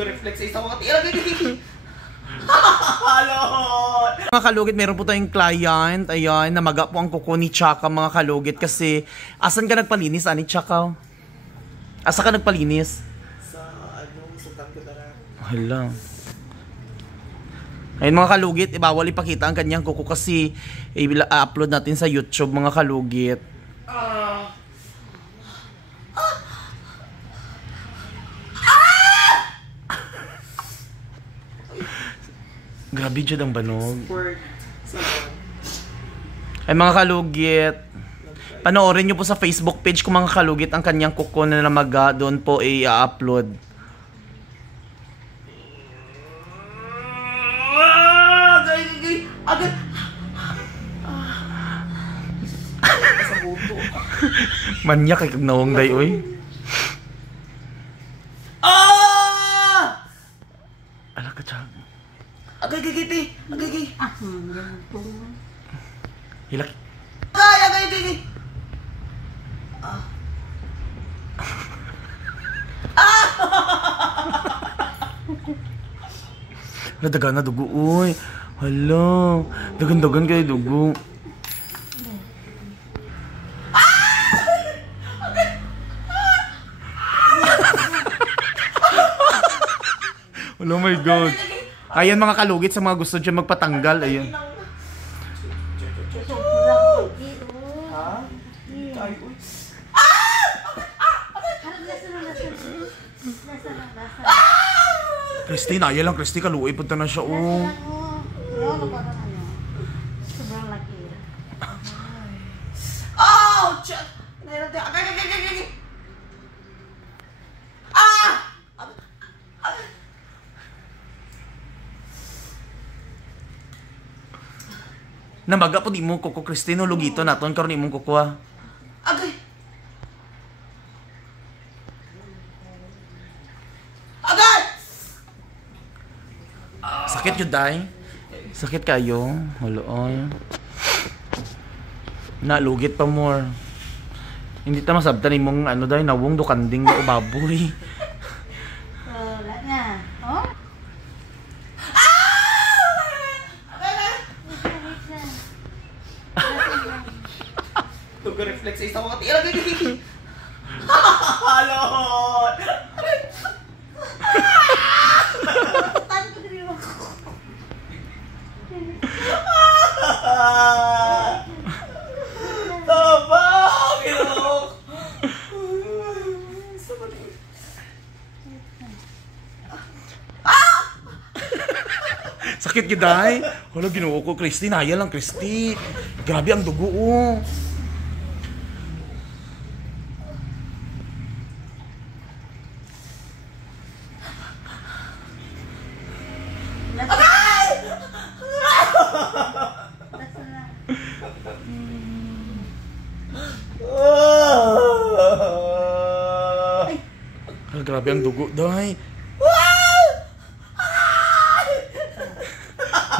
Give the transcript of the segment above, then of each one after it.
Tuga-reflex sa isang mga tira. Halon! Mga kalugit, meron po tayong client. Ayan, namaga po ang kuko ni Chaka, mga kalugit. Kasi, asan ka nagpalinis, ani Chaka? Asa ka nagpalinis? Sa, Sultan Kudarat. Hala. Ayun mga kalugit, bawal ipakita ang kanyang kuko kasi i-upload natin sa YouTube, mga kalugit. Grabe dyan ang banog. Ay mga kalugit, panoorin nyo po sa Facebook page ko, mga kalugit, ang kanyang kuko na namaga. Doon po i-upload. Agad! Manyak ay kagnawang day, oy. Ala ka, Chag. Agay! Hilak. Agay! Nadaga na dugo, uy. Hala. Dagan-dagan kayo dugo. Oh my God. Ayan mga kalugit, sa mga gusto dyan magpatanggal. Ayan. Christy, naya lang Christy, kaluoy punta na siya, oh. Sobrang laki. Ouch! Namaga po di mo kuko Christy, no lugito naton karon imong kukuha. Agay! Sakit yun, day. Sakit kayo. Haloy. Nalugit pa more. Hindi ta masabtan imong ano day, nawong do kanding na ubaboy. Wala na. Oh? Tuga-reflex sa isang mga tira. Halon! Sakit yun, day. Hala, ginuo ko Christy, naya lang Christy. Grabe ang dugo, oh. Hala, grabe ang dugo, day.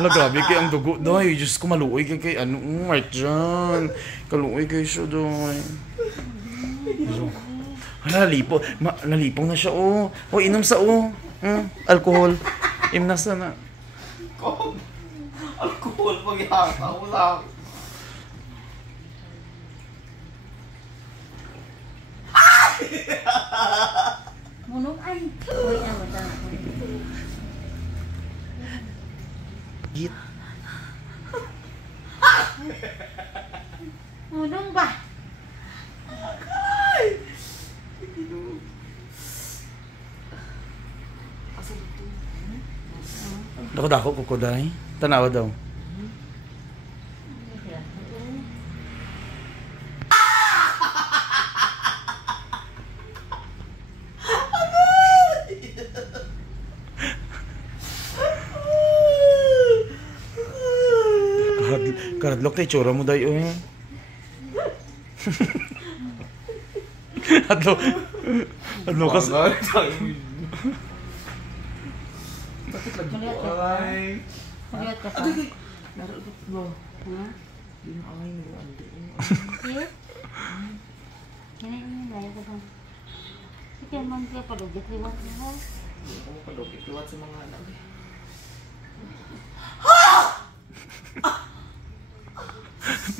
Hala, grabe kay ang dugo, day. Diyos ko, maluoy kay ano, right dyan. Kaluoy kay siya, day. Hala, nalipong na siya, oh. Oh, inom sa, oh. Alcohol. Imnas na. Alcohol, paghihata mo lang. Munong ay. Uy, ano ba? Git. Munong ba? Dako-dako kuko, day. Tanawa daw. Karadlok tayo, tsura mo dayo, eh. Adlo kas... Malihat ka pa. Narulot mo. Ha? Hindi na angay mo ang doon. Sige? Yan ay layo ko ba? Sige, man ka palugit. Liwat mo. Hindi ako makalugit luwat sa mga anak.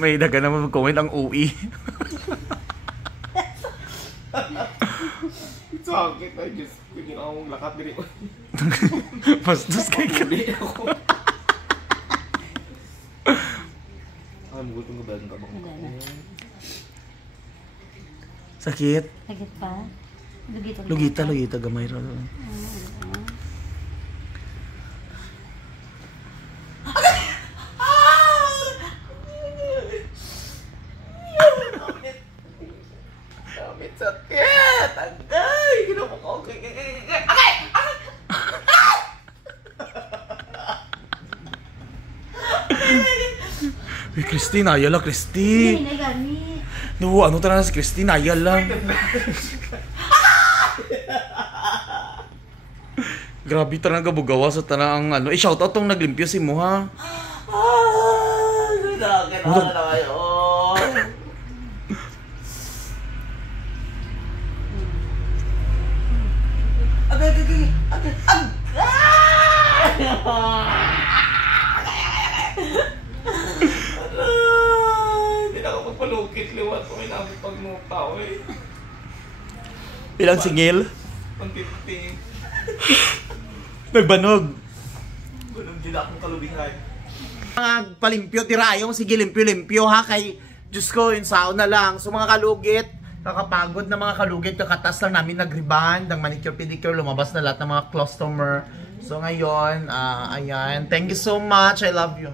May daga naman mag-comment ang UI. Sakit ay Diyos. Hindi na akong lakat diri. Bastos kay ka. Hindi ako. Ay, magutong ka ba ang kabang? Wala na. Sakit. Sakit pa? Lugita, gamay ra. Damit sakit! Agay! Ginawa ko. Okay! Uy, Christine, ayala, Christine. Hindi, gani. No, ano talaga si Christine, ayala. Grabe talaga bugawa sa tanang ano. Shoutout tong naglimpyo si mo ha. Sakit ako na kayo. Agay! Hindi na ako magpalukit liwat ko. May nabot pagmutaw eh. Ilang singil? Pang-15. Nagbanog. Ganun din akong kalubingay. Mga palimpyo, tirayong, sige limpyo-limpyo ha, kay Diyos ko, yun sao na lang. So mga kalugit, kakapagod na mga kalugit, kakatas lang namin nag-reband, ang manicure, pedicure, lumabas na lahat ng mga customer. So ngayon, ayan, thank you so much, I love you.